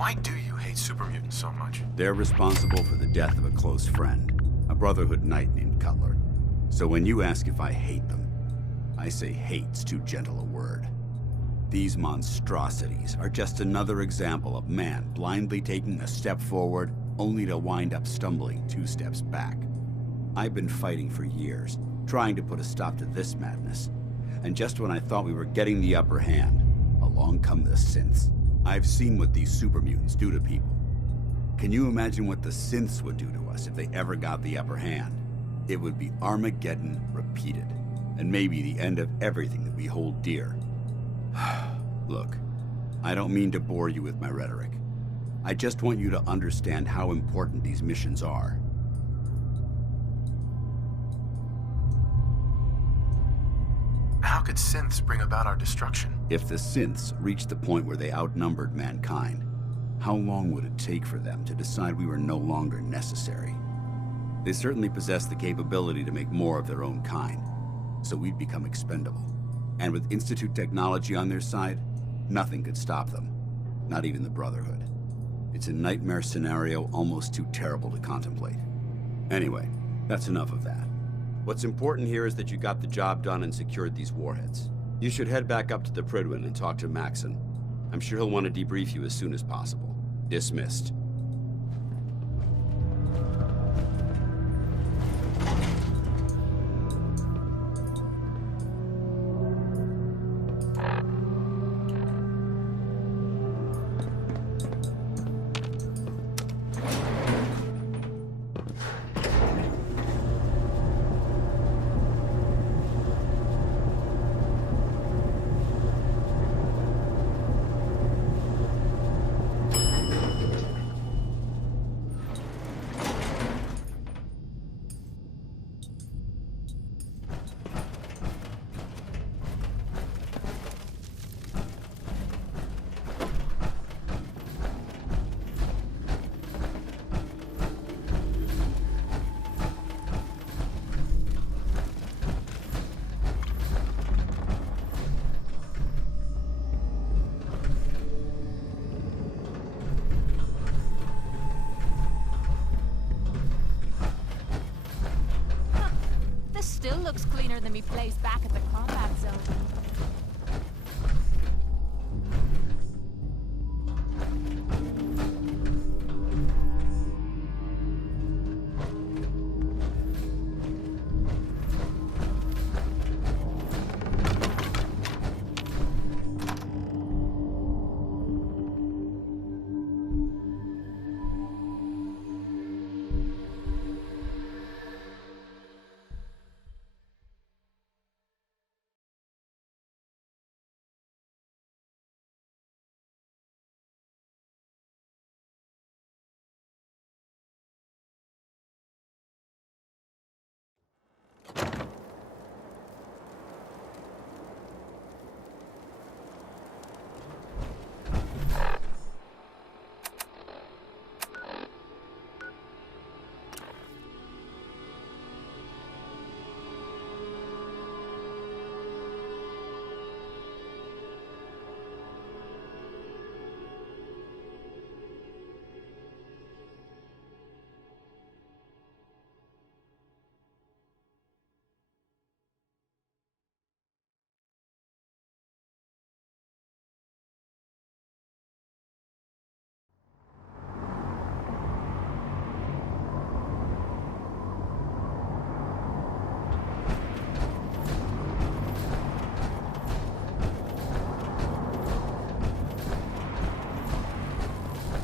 Why do you hate super mutants so much? They're responsible for the death of a close friend, a Brotherhood knight named Cutler. So when you ask if I hate them, I say hate's too gentle a word. These monstrosities are just another example of man blindly taking a step forward, only to wind up stumbling 2 steps back. I've been fighting for years, trying to put a stop to this madness. And just when I thought we were getting the upper hand, along come the synths. I've seen what these super mutants do to people. Can you imagine what the synths would do to us if they ever got the upper hand? It would be Armageddon repeated, and maybe the end of everything that we hold dear. Look, I don't mean to bore you with my rhetoric. I just want you to understand how important these missions are. How could synths bring about our destruction? If the synths reached the point where they outnumbered mankind, how long would it take for them to decide we were no longer necessary? They certainly possess the capability to make more of their own kind, so we'd become expendable. And with Institute technology on their side, nothing could stop them, not even the Brotherhood. It's a nightmare scenario almost too terrible to contemplate. Anyway, that's enough of that. What's important here is that you got the job done and secured these warheads. You should head back up to the Prydwen and talk to Maxon. I'm sure he'll want to debrief you as soon as possible. Dismissed. Still looks cleaner than me place back at the combat zone.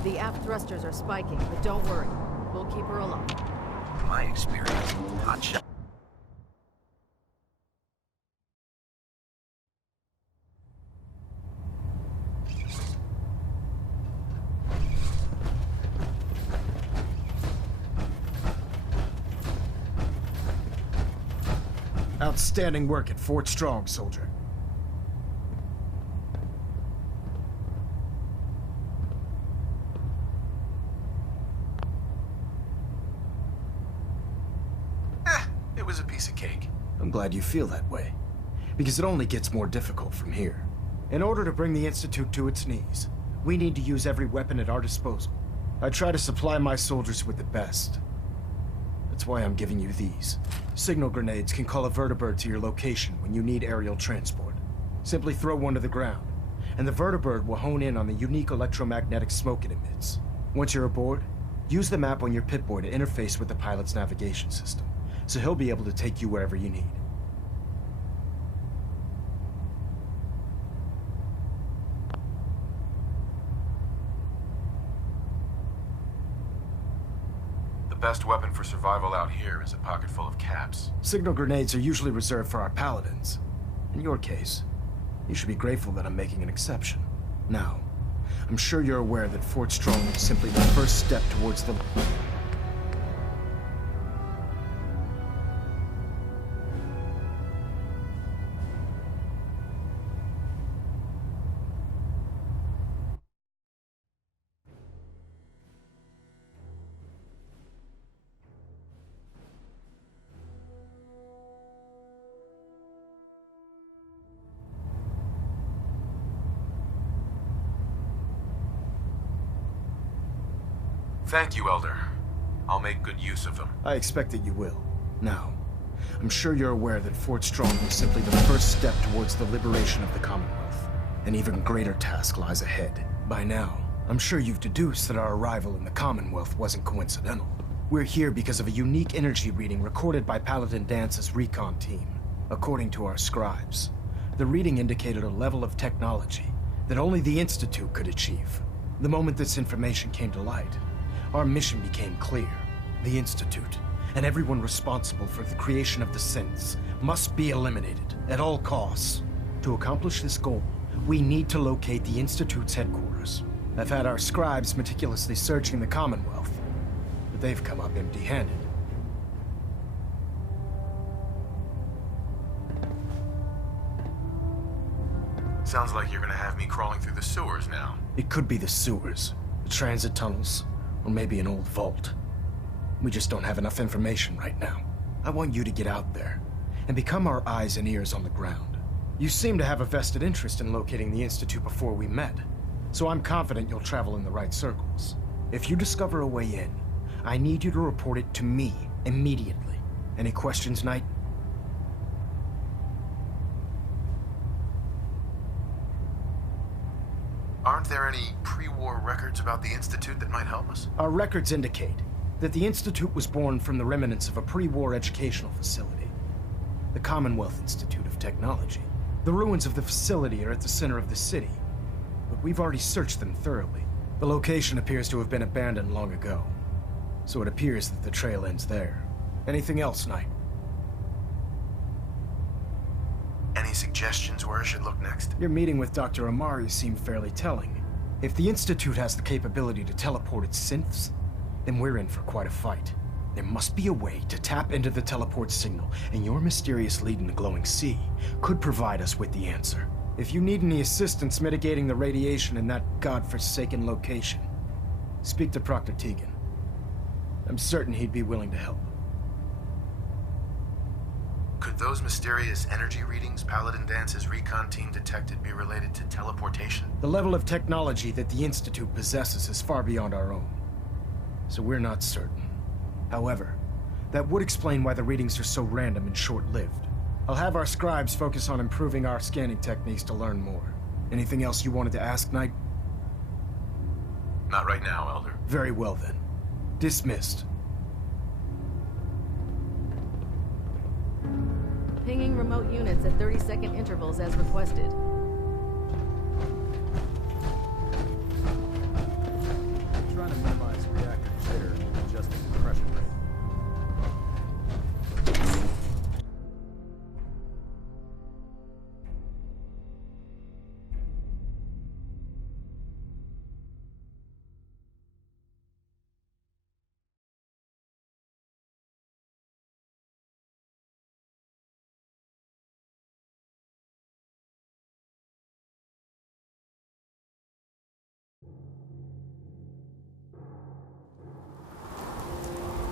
The aft thrusters are spiking, but don't worry. We'll keep her alive. My experience, hot shot. Outstanding work at Fort Strong, soldier. It was a piece of cake. I'm glad you feel that way, because it only gets more difficult from here. In order to bring the Institute to its knees, We need to use every weapon at our disposal. I try to supply my soldiers with the best. That's why I'm giving you these. Signal grenades can call a vertibird to your location when you need aerial transport. Simply throw one to the ground, and the vertibird will hone in on the unique electromagnetic smoke it emits. Once you're aboard, use the map on your Pip-Boy to interface with the pilot's navigation system, so he'll be able to take you wherever you need. The best weapon for survival out here is a pocket full of caps. Signal grenades are usually reserved for our paladins. In your case, you should be grateful that I'm making an exception. Now, I'm sure you're aware that Fort Strong is simply the first step towards the... Thank you, Elder. I'll make good use of them. I expect that you will. Now, I'm sure you're aware that Fort Strong is simply the first step towards the liberation of the Commonwealth. An even greater task lies ahead. By now, I'm sure you've deduced that our arrival in the Commonwealth wasn't coincidental. We're here because of a unique energy reading recorded by Paladin Dance's recon team. According to our scribes, the reading indicated a level of technology that only the Institute could achieve. The moment this information came to light, our mission became clear. The Institute, and everyone responsible for the creation of the synths, must be eliminated at all costs. To accomplish this goal, we need to locate the Institute's headquarters. I've had our scribes meticulously searching the Commonwealth, but they've come up empty-handed. Sounds like you're gonna have me crawling through the sewers now. It could be the sewers, the transit tunnels, or maybe an old vault. We just don't have enough information right now. I want you to get out there and become our eyes and ears on the ground. You seem to have a vested interest in locating the Institute before we met, so I'm confident you'll travel in the right circles. If you discover a way in, I need you to report it to me immediately. Any questions, Knight? Aren't there any pre-war records about the Institute that might help us? Our records indicate that the Institute was born from the remnants of a pre-war educational facility, the Commonwealth Institute of Technology. The ruins of the facility are at the center of the city, but we've already searched them thoroughly. The location appears to have been abandoned long ago, so it appears that the trail ends there. Anything else, Knight? Any suggestions where I should look next? Your meeting with Dr. Amari seemed fairly telling. If the Institute has the capability to teleport its synths, then we're in for quite a fight. There must be a way to tap into the teleport signal, and your mysterious lead in the glowing sea could provide us with the answer. If you need any assistance mitigating the radiation in that godforsaken location, speak to Proctor Tegan. I'm certain he'd be willing to help. Could those mysterious energy readings Paladin Dance's recon team detected be related to teleportation? The level of technology that the Institute possesses is far beyond our own, so we're not certain. However, that would explain why the readings are so random and short-lived. I'll have our scribes focus on improving our scanning techniques to learn more. Anything else you wanted to ask, Knight? Not right now, Elder. Very well then. Dismissed. Pinging remote units at 30-second intervals as requested. Trying to minimize reactor jitter and adjusting compression rate.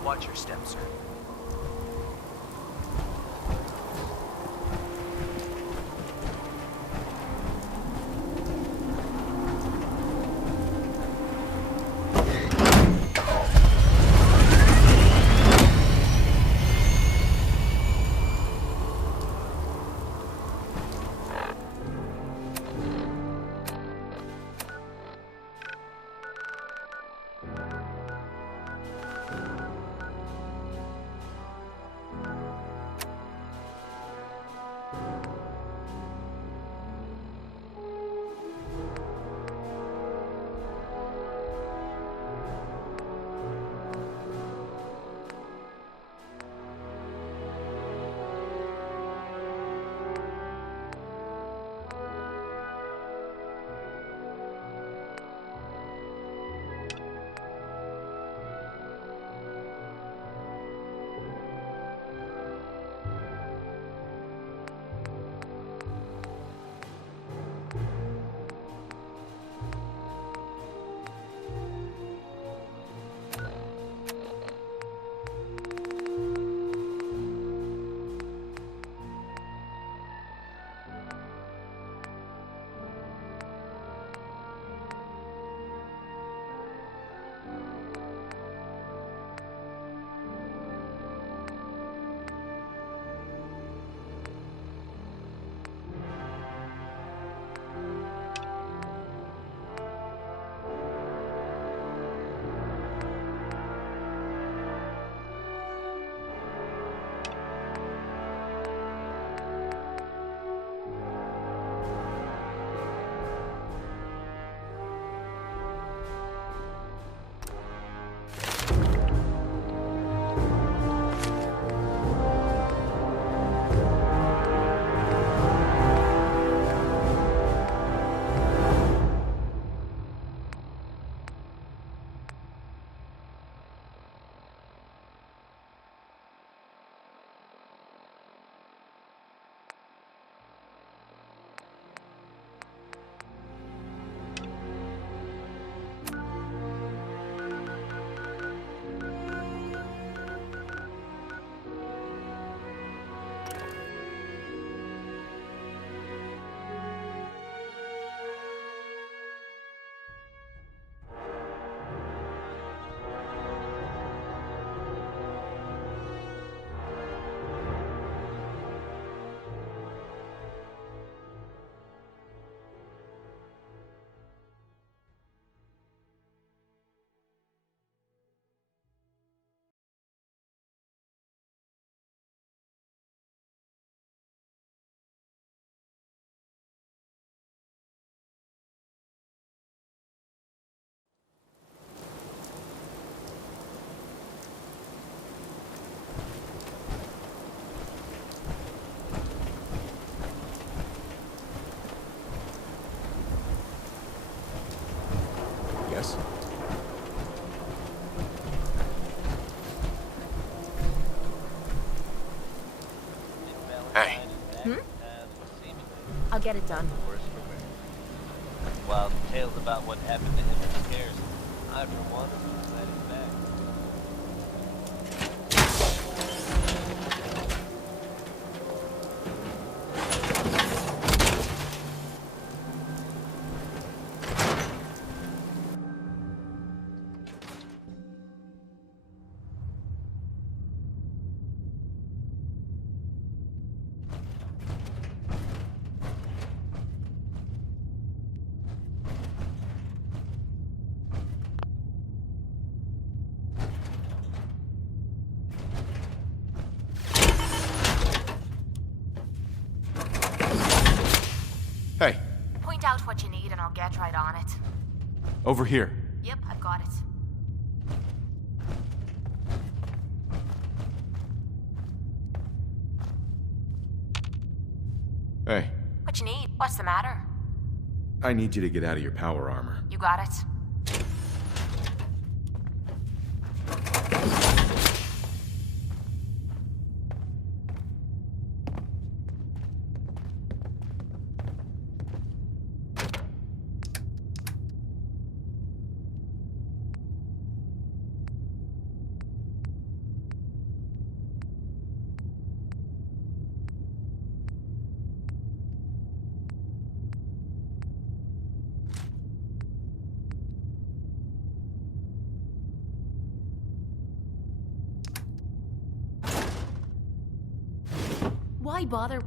Watch your step, sir. I'll get it done. Worse for wear. Wild tales about what happened to him in scares. I, for one, am glad he's back. Hey, Point out what you need and I'll get right on it. over here. Yep, I've got it. Hey, What you need? What's the matter? I need you to get out of your power armor. You got it. Why bother?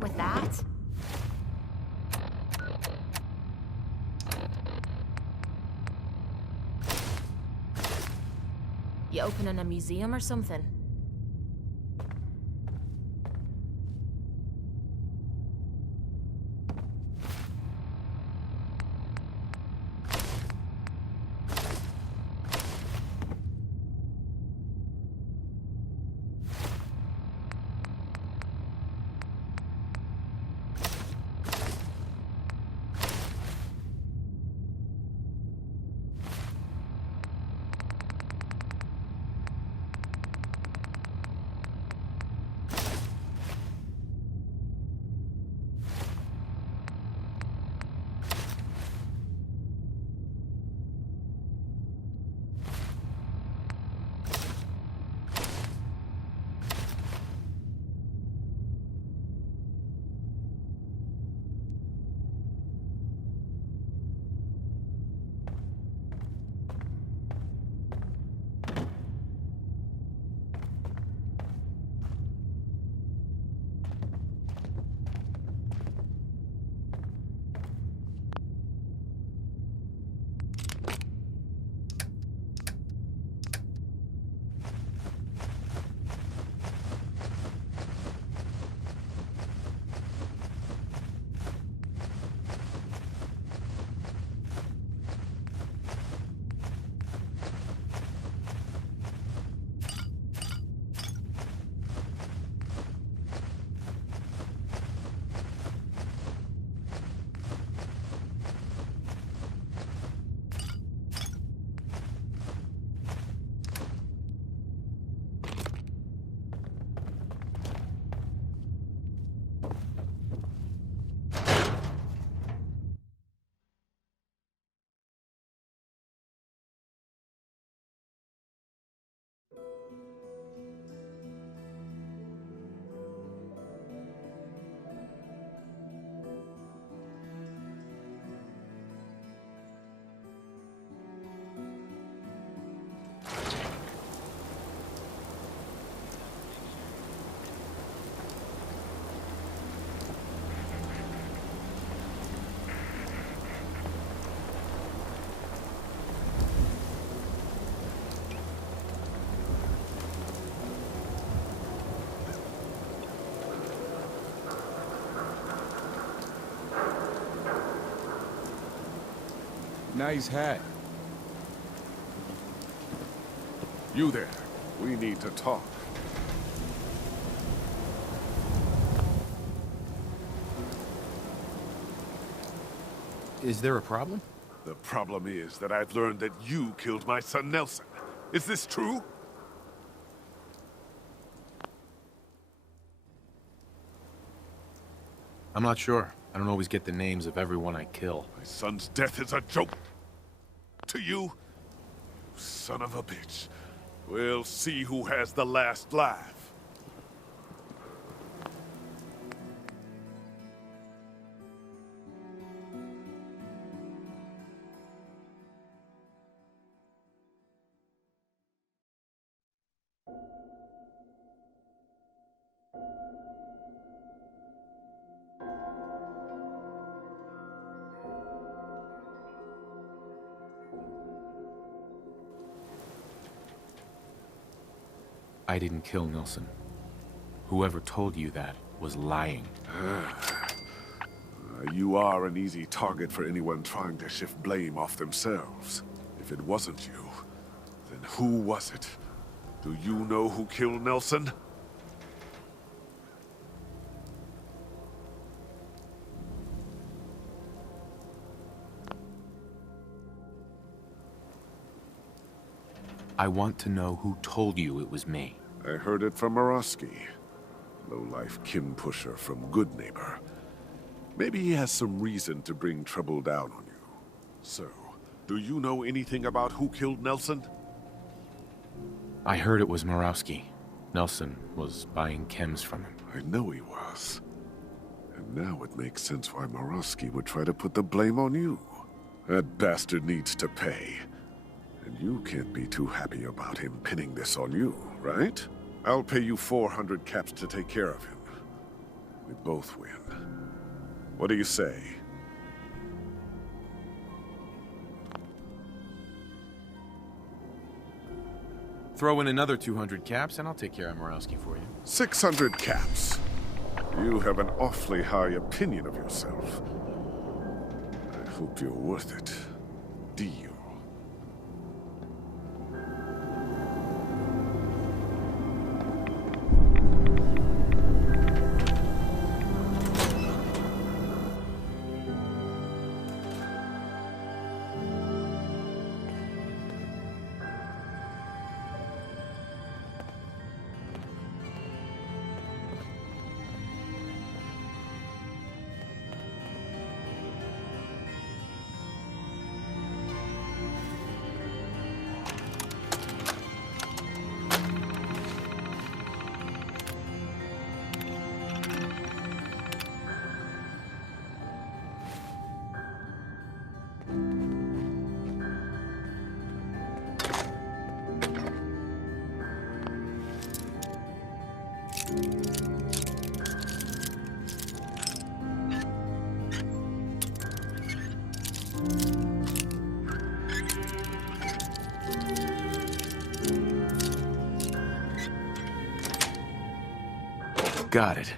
With that? You opening a museum or something? Nice hat. You there. We need to talk. Is there a problem? The problem is that I've learned that you killed my son Nelson. Is this true? I'm not sure. I don't always get the names of everyone I kill. My son's death is a joke to you? You son of a bitch. We'll see who has the last laugh. I didn't kill Nilsson. Whoever told you that was lying. You are an easy target for anyone trying to shift blame off themselves. If it wasn't you, then who was it? Do you know who killed Nelson? I want to know who told you it was me. I heard it from Murawski. Low-life kin pusher from Good Neighbor. Maybe he has some reason to bring trouble down on you. So, do you know anything about who killed Nelson? I heard it was Murawski. Nelson was buying chems from him. I know he was. And now it makes sense why Murawski would try to put the blame on you. That bastard needs to pay. And you can't be too happy about him pinning this on you, right? I'll pay you 400 caps to take care of him. We both win. What do you say? Throw in another 200 caps and I'll take care of Murawski for you. 600 caps. You have an awfully high opinion of yourself. I hope you're worth it. Deal. Got it.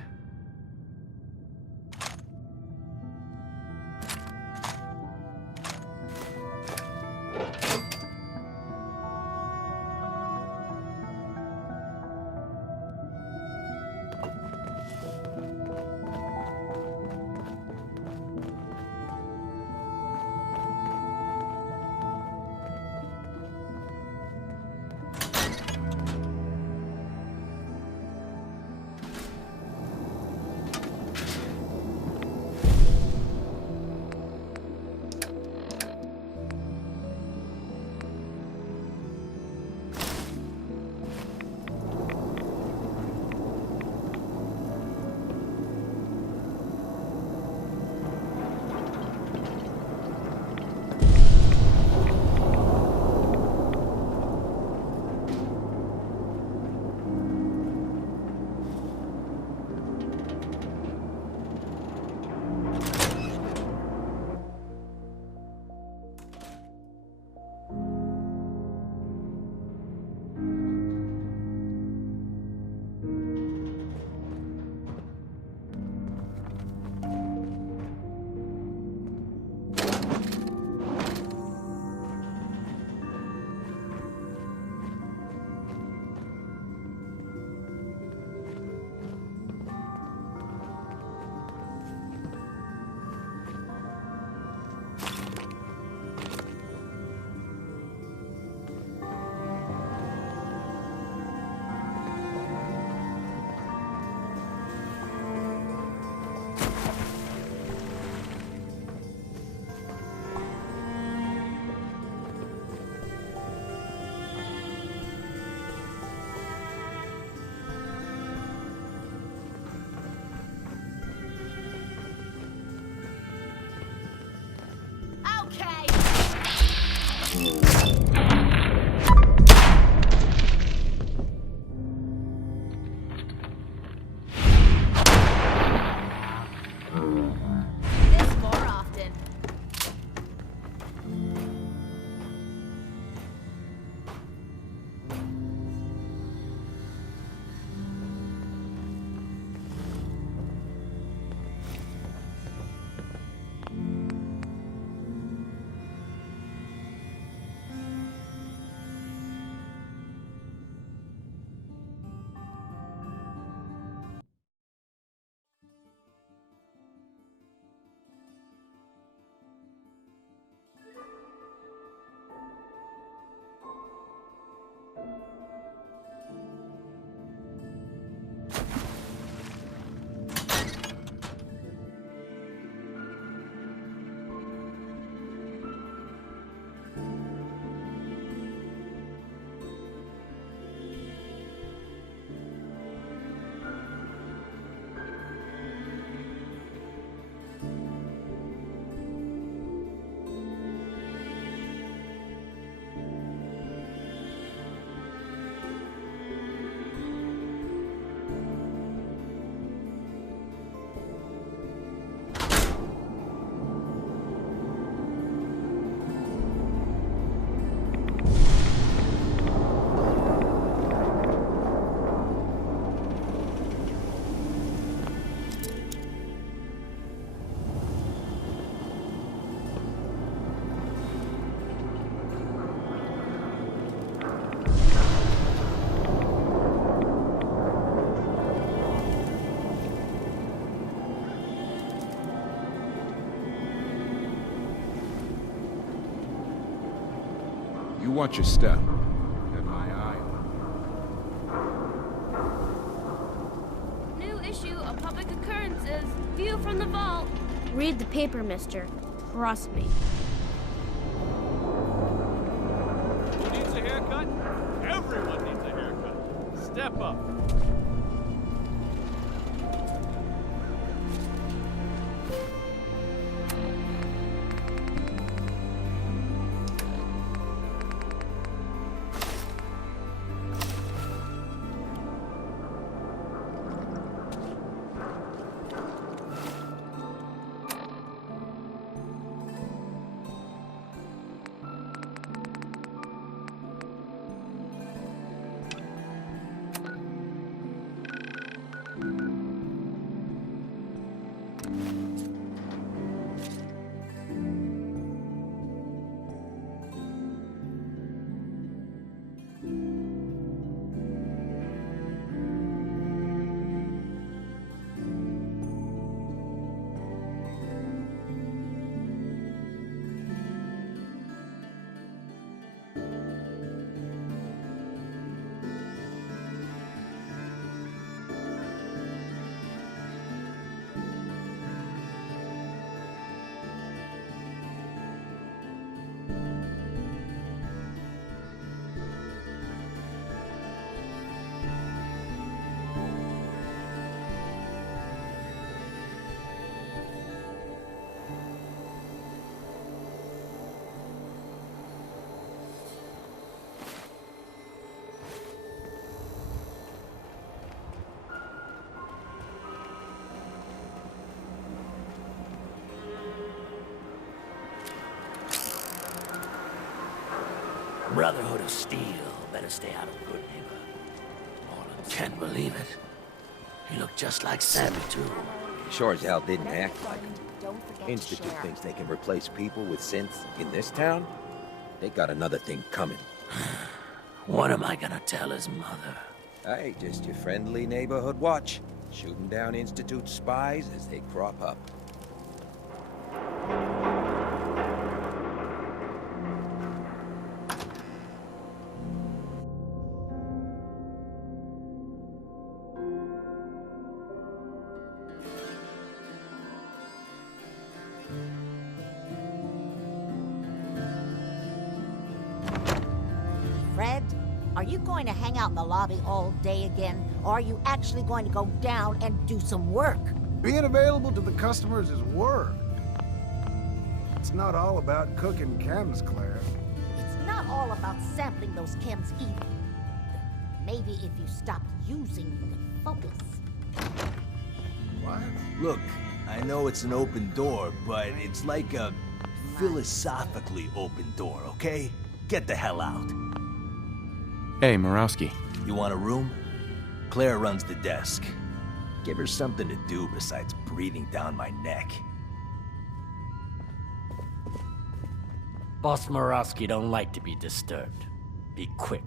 You watch your step. Have my eye on. New issue of Public Occurrences. View from the vault. Read the paper, mister. Trust me. Who needs a haircut? Everyone needs a haircut. Step up. Brotherhood of Steel. Better stay out of Good Neighbor. Marlon can't believe it. He looked just like Sammy, too. Sure as hell didn't act like him. Institute thinks they can replace people with synths in this town? They got another thing coming. What am I gonna tell his mother? Hey, just your friendly neighborhood watch. Shooting down Institute spies as they crop up. Fred, are you going to hang out in the lobby all day again? Or are you actually going to go down and do some work? Being available to the customers is work. It's not all about cooking chems, Claire. It's not all about sampling those chems either. Maybe if you stopped using the focus. What? Look, I know it's an open door, but it's like a philosophically open door, okay? Get the hell out. Hey, Murawski. You want a room? Claire runs the desk. Give her something to do besides breathing down my neck. Boss Murawski don't like to be disturbed. Be quick.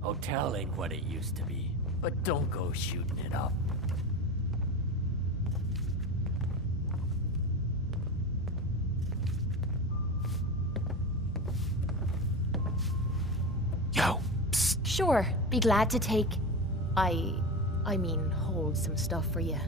Hotel ain't what it used to be, but don't go shooting it up. Yo, psst. Sure, be glad to take... I mean, hold some stuff for you.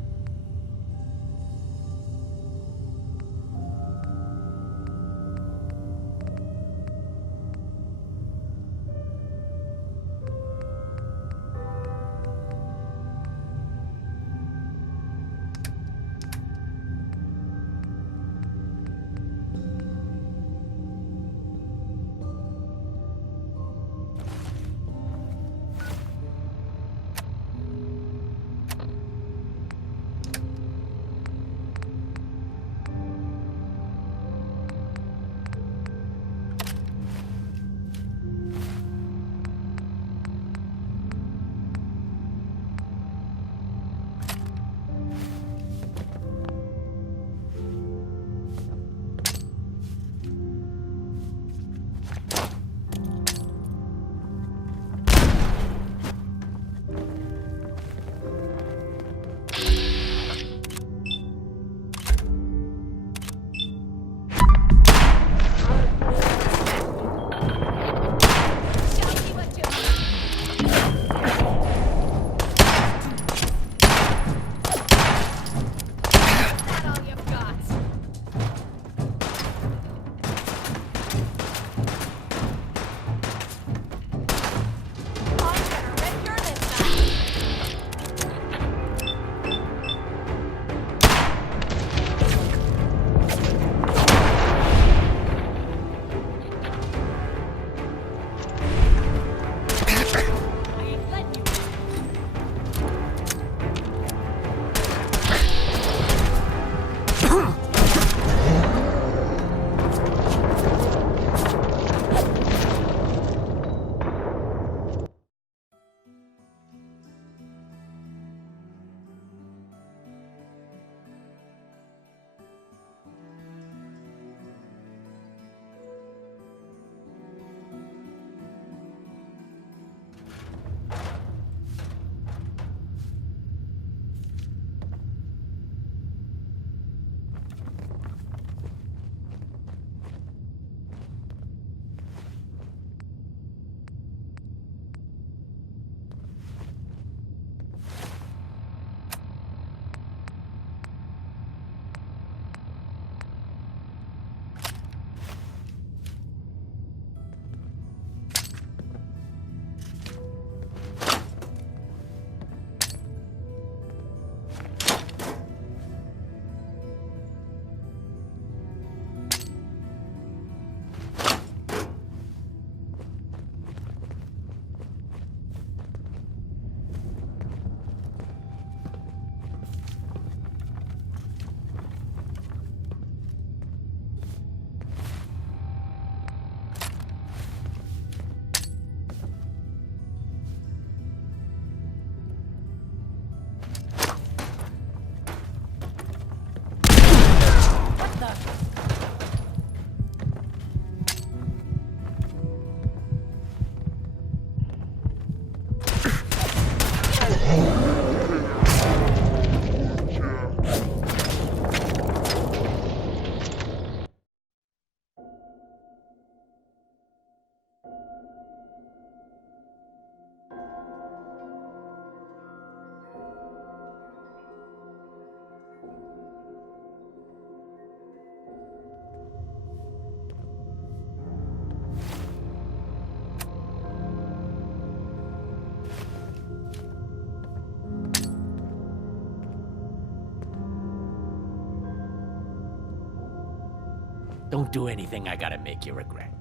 Don't do anything I gotta make you regret.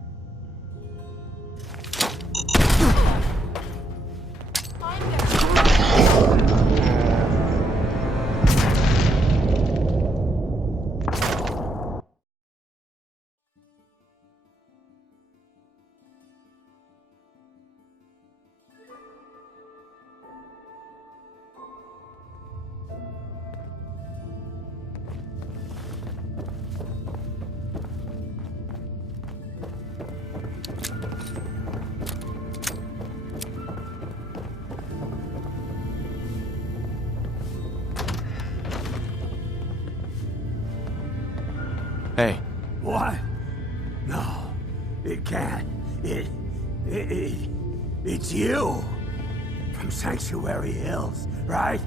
Hey. What? No, it can't. It's you. From Sanctuary Hills, right?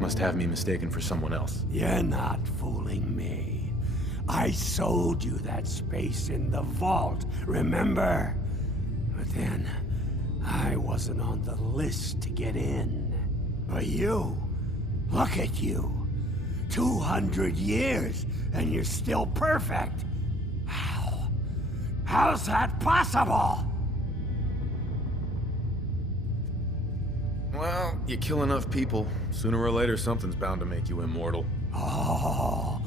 Must have me mistaken for someone else. You're not fooling me. I sold you that space in the vault, remember? But then, I wasn't on the list to get in. But you, look at you. 200 years, and you're still perfect. How? How's that possible? Well, you kill enough people, sooner or later something's bound to make you immortal. Oh,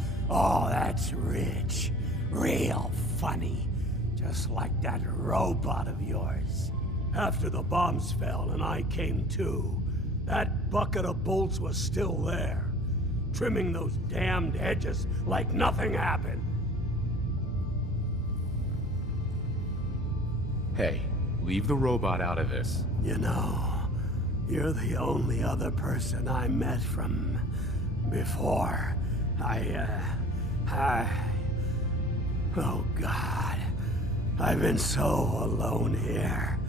that's rich. Real funny. Just like that robot of yours. After the bombs fell and I came to, that bucket of bolts was still there, trimming those damned edges like nothing happened. Hey, leave the robot out of this. You know, you're the only other person I met from before. Oh God, I've been so alone here.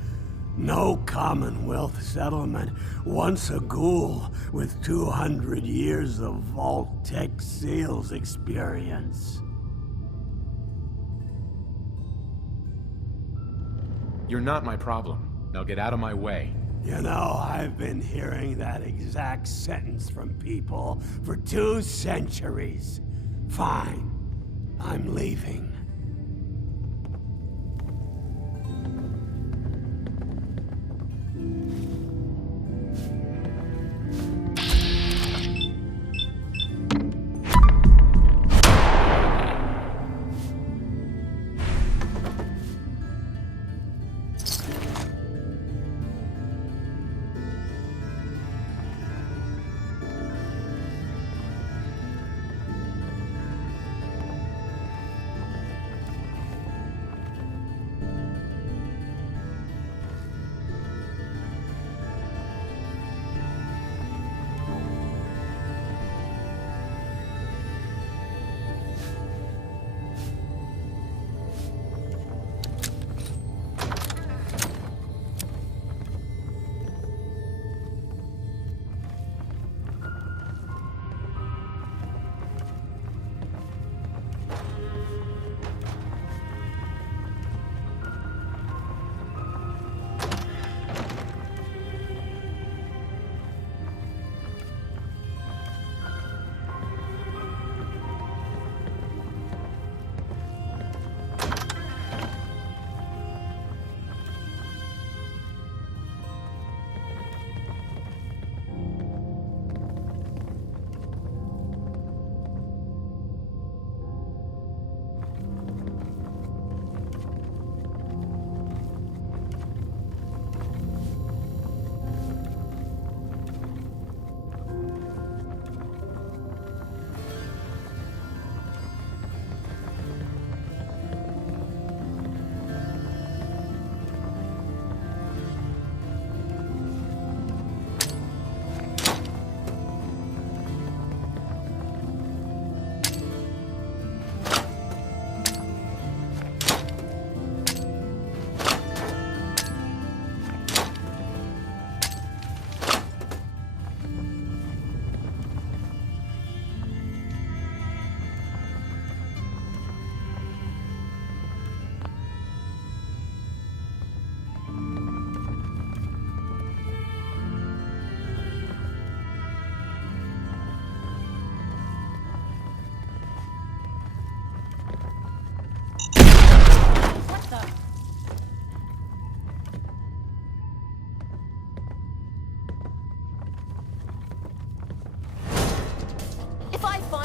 No Commonwealth settlement, once a ghoul with 200 years of Vault-Tec sales experience. You're not my problem. Now get out of my way. You know, I've been hearing that exact sentence from people for 2 centuries. Fine, I'm leaving.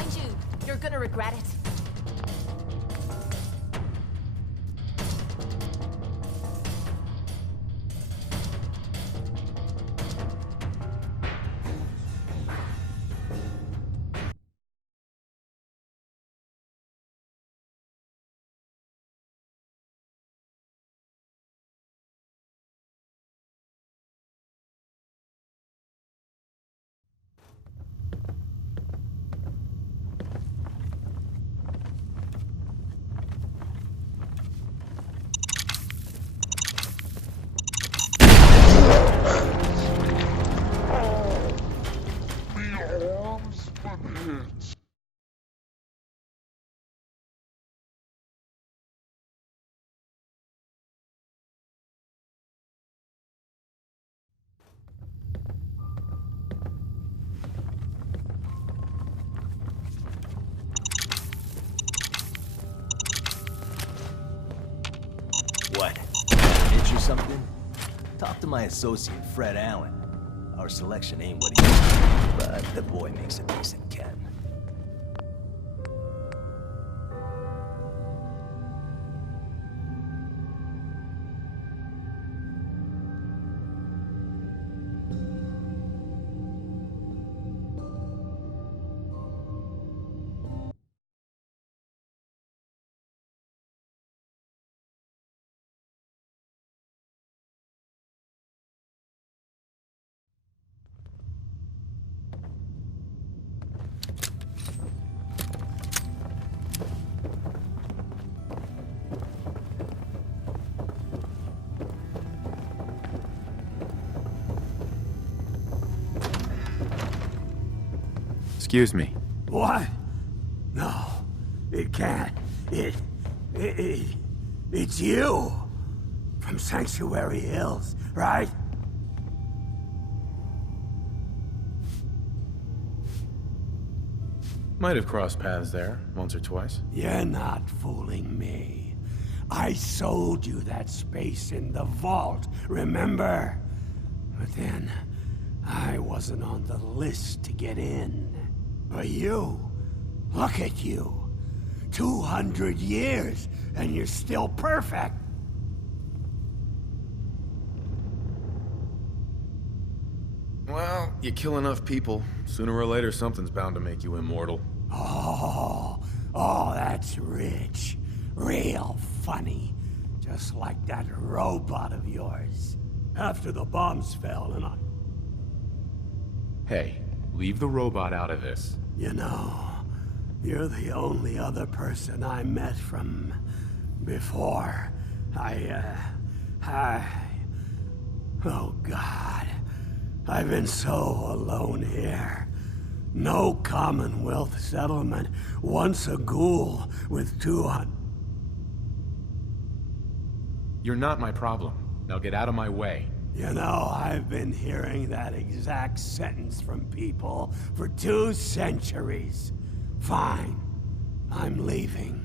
behind you. You're gonna regret it. What? Get you something? Talk to my associate, Fred Allen. Our selection ain't what he is, but the boy makes a decent cat. Excuse me. What? No, it can't. It's you! From Sanctuary Hills, right? Might have crossed paths there, once or twice. You're not fooling me. I sold you that space in the vault, remember? But then, I wasn't on the list to get in. But you, look at you. 200 years, and you're still perfect. Well, you kill enough people, sooner or later something's bound to make you immortal. Oh, that's rich. Real funny. Just like that robot of yours. After the bombs fell and I... Hey, leave the robot out of this. You know, you're the only other person I met from before. Oh God. I've been so alone here. No Commonwealth settlement. Once a ghoul with 200... You're not my problem. Now get out of my way. You know, I've been hearing that exact sentence from people for 2 centuries. Fine. I'm leaving.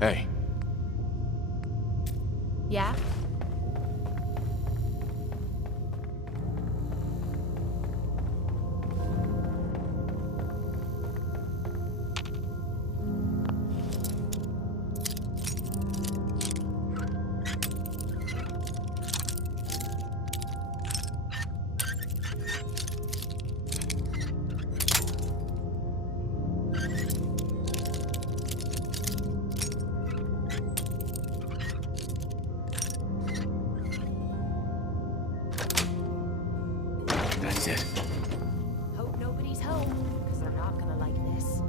Hey. Yeah? is it? Hope nobody's home, because they're not gonna like this.